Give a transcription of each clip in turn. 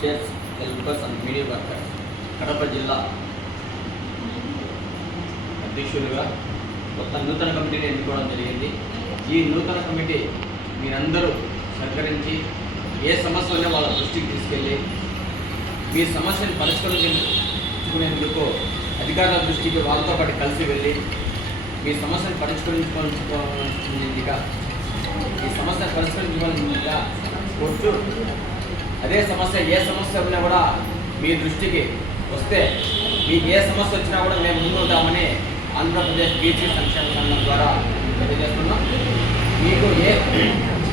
Teachers, helpers and media workers Kadapa జిల్లా అధ్యక్షులుగా కొత్త నూతన కమిటీని ఎన్నుకోవడం జరిగింది. ఈ నూతన కమిటీ మీరందరూ సహకరించి ఏ సమస్య ఉన్నా వాళ్ళ దృష్టికి తీసుకెళ్ళి మీ సమస్యను పరిష్కరించుకునేందుకు అధికారుల దృష్టికి వాళ్ళతో పాటు కలిసి వెళ్ళి మీ సమస్యను పరిష్కరించుకోవాల్సిందిగా కోరుతూ అదే సమస్య ఏ సమస్య ఉన్నా కూడా మీ దృష్టికి వస్తే మీకు ఏ సమస్య వచ్చినా కూడా మేము ముందుంటామని ఆంధ్రప్రదేశ్ బీసీ సంక్షేమ సంఘం ద్వారా తెలియజేస్తున్నాం. మీకు ఏ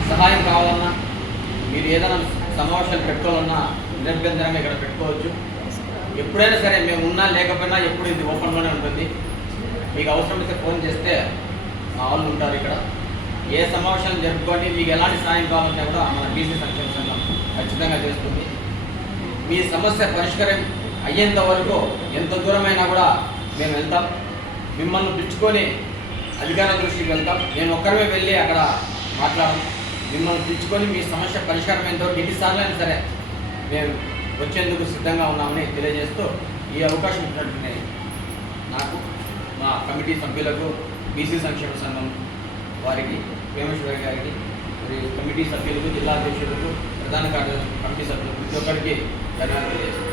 సహాయం కావాలన్నా మీరు ఏదైనా సమావేశాలు పెట్టుకోవాలన్నా నిరభ్యంతరంగా ఇక్కడ పెట్టుకోవచ్చు. ఎప్పుడైనా సరే మేము ఉన్నా లేకపోయినా ఎప్పుడు ఇది ఓపెన్లోనే ఉంటుంది. మీకు అవసరమైతే ఫోన్ చేస్తే మా వాళ్ళు ఉంటారు ఇక్కడ. ఏ సమావేశాలు జరుపుకోండి, మీకు ఎలాంటి సహాయం కావాలంటే కూడా మన బీసీ సంక్షేమ సంఘం ఖచ్చితంగా చేస్తుంది. మీ సమస్య పరిష్కారం అయ్యేంత వరకు ఎంత దూరమైనా కూడా మేము వెళ్తాం. మిమ్మల్ని పిలుచుకొని అధికార దృష్టికి వెళ్తాం. నేను ఒక్కరిమే వెళ్ళి అక్కడ మాట్లాడడం, మిమ్మల్ని పిలుచుకొని మీ సమస్య పరిష్కారం అయ్యేంతవరకు ఎన్నిసార్లు అయినా సరే మేము వచ్చేందుకు సిద్ధంగా ఉన్నామని తెలియజేస్తూ ఈ అవకాశం ఇచ్చినట్టు నాకు, మా కమిటీ సభ్యులకు, బీసీ సంక్షేమ సంఘం వారికి, ప్రేమేశ్వరి గారికి, మరి కమిటీ సభ్యులకు, జిల్లా అధ్యక్షులకు, ప్రధాన కార్యదర్శి, కమిటీ సభ్యులకు ప్రతి ఒక్కరికి ధన్యవాదాలు తెలియజేస్తాను.